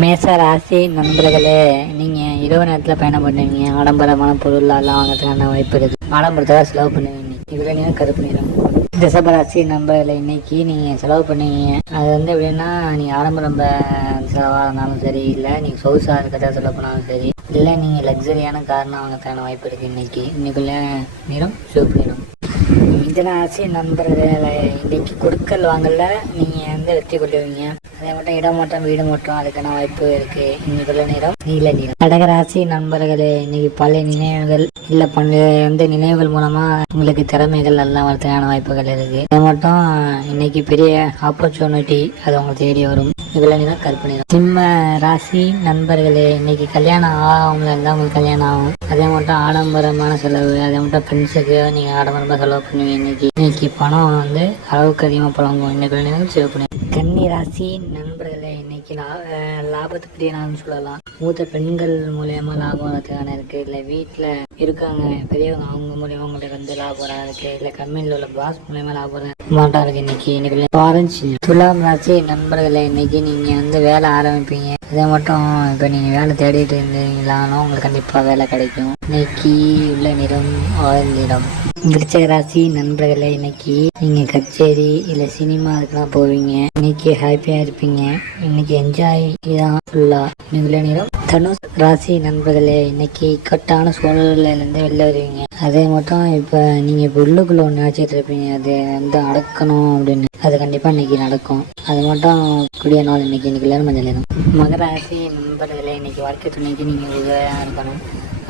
மேச ராசி நண்பர்களே நீங்கள் இரவு நேரத்தில் பயணம் பண்ணுவீங்க ஆடம்பரமான பொருளெல்லாம் வாங்குறதுக்கான வாய்ப்பு இருக்குது ஆடம்பரத்தை செலவு பண்ணுவீங்க. இவ்வளோ நேரம் கருப்பு நிறம். ரிஷபராசி நண்பர்களை இன்னைக்கு நீங்கள் செலவு பண்ணுவீங்க அது வந்து எப்படின்னா நீங்கள் ஆடம்பரம் செலவாக இருந்தாலும் சரி இல்லை நீங்கள் சொகுசாக இருக்கிறதா செலவு பண்ணாலும் சரி இல்லை நீங்கள் லக்ஸரியான காரணம் வாங்குறதுக்கான வாய்ப்பு இருக்குது இன்னைக்கு. இன்னைக்குள்ள நிறம் சிவப்பு நிறம். மிதனராசி நண்பர்களை இன்னைக்கு கொடுக்கல் வாங்கல நீங்கள் வந்து வெற்றி கொள்ளுவீங்க அதே மட்டும் இடம் வீடு மாற்றம் அதுக்கான வாய்ப்பு இருக்கு. இன்னைக்குள்ள நேரம் நீல நிறம். கடகராசி நண்பர்களே இன்னைக்கு பல நினைவுகள் இல்ல பல எந்த நினைவுகள் மூலமா உங்களுக்கு திறமைகள் எல்லாம் வரதுக்கான வாய்ப்புகள் இருக்கு. அதே மட்டும் இன்னைக்கு பெரிய ஆப்பர்ச்சுனிட்டி அது உங்களுக்கு தேடி வரும். இதுல நிறம் கற்பனை சிம்ம ராசி நண்பர்களே இன்னைக்கு கல்யாணம் ஆகவங்க இருந்தால் உங்களுக்கு கல்யாணம் ஆகும். அதே மட்டும் ஆடம்பரமான செலவு அதே மட்டும் ஃப்ரெண்ட்ஸுக்கு நீங்கள் ஆடம்பரமாக செலவு பண்ணுவீங்க இன்னைக்கு. இன்னைக்கு பணம் வந்து அளவுக்கு அதிகமாக பழங்கும். இன்னைக்கு நேரம் சேவ் கன்னி ராசி நண்பர்களே இன்னைக்கு லா- அஹ் லாபத்துக்குரிய நாள்னு சொல்லலாம். மூத்த பெண்கள் மூலியமா லாபம் வரதுக்கான இருக்கு. இல்லை வீட்டில் இருக்காங்க பெரியவங்க அவங்க மூலியமா உங்களுக்கு வந்து லாபம் வர இருக்கு. இல்லை கம்பெனியில் உள்ள பாஸ் மூலியமா லாபம் வர மாட்டா இருக்கு இன்னைக்கு இன்னைக்கு ஆரஞ்சு துலாம் ராசி நண்பர்களே இன்னைக்கு நீங்க வந்து வேலை ஆரம்பிப்பீங்க. இதை மட்டும் இப்போ நீங்க வேலை தேடிட்டு இருந்தீங்களாலும் உங்களுக்கு கண்டிப்பா வேலை கிடைக்கும். இன்னைக்கு உள்ள நிறம் ஆரஞ்சு நிறம். விருச்சக ராசி நண்பர்களே இன்னைக்கு நீங்க கச்சேரி இல்ல சினிமா அதுக்கெல்லாம் போவீங்க. இன்னைக்கு ஹாப்பியா இருப்பீங்க. இன்னைக்கு என்ஜாய் தான் ஃபுல்லா இன்னைக்குள்ள நிறம் தனுஷ் ராசி நண்பர்களே இன்னைக்கு இக்கட்டான சூழல்லேருந்து வெளில வருவீங்க அதே மட்டும் இப்போ நீங்கள் இப்போ உள்ளுக்குள்ள ஒன்று நினச்சிட்டு இருப்பீங்க அது வந்து அடக்கணும் அப்படின்னு. அது கண்டிப்பாக இன்னைக்கு நடக்கும். அது மட்டும் கூடிய நாள் இன்னைக்கு இன்னைக்கு எல்லாரும் மஞ்சள் நேரம் மகராசி நண்பர்களே இன்னைக்கு வாழ்க்கை துணைக்கு நீங்கள் உதவியாக இருக்கணும்.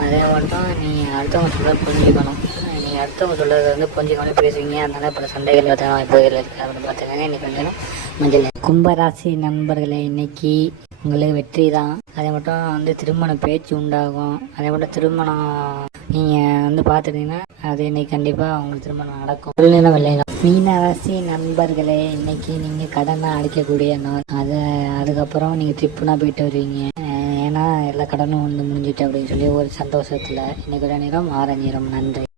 அதே மட்டும் நீங்கள் அடுத்தவங்க சொல்ல புரிஞ்சுக்கணும். நீங்கள் அடுத்தவங்க சொல்கிறது வந்து புரிஞ்சுக்கணும் பேசுவீங்க. அதனால பல சண்டைகள் வாய்ப்புகள் இருக்குது அப்படின்னு பார்த்துக்கோங்க இன்னைக்கு வந்து மஞ்சள் கும்பராசி நண்பர்களே இன்னைக்கு உங்களுக்கு வெற்றி தான். அதே மட்டும் வந்து திருமண பேச்சு உண்டாகும். அதே மட்டும் திருமணம் நீங்கள் வந்து பார்த்துட்டீங்கன்னா அது இன்னைக்கு கண்டிப்பாக உங்களுக்கு திருமணம் நடக்கும். தொழில்நிலை விளையாடும் மீனராசி நண்பர்களே இன்னைக்கு நீங்கள் கடனை அடைக்கக்கூடிய நாள். அதை அதுக்கப்புறம் நீங்கள் ட்ரிப்புனா போயிட்டு வருவீங்க. ஏன்னா எல்லா கடனும் வந்து முடிஞ்சிட்டு அப்படின்னு சொல்லி ஒரு சந்தோஷத்தில் இன்னைக்கு நேரம் ஆரஞ்சு நிறம். நன்றி.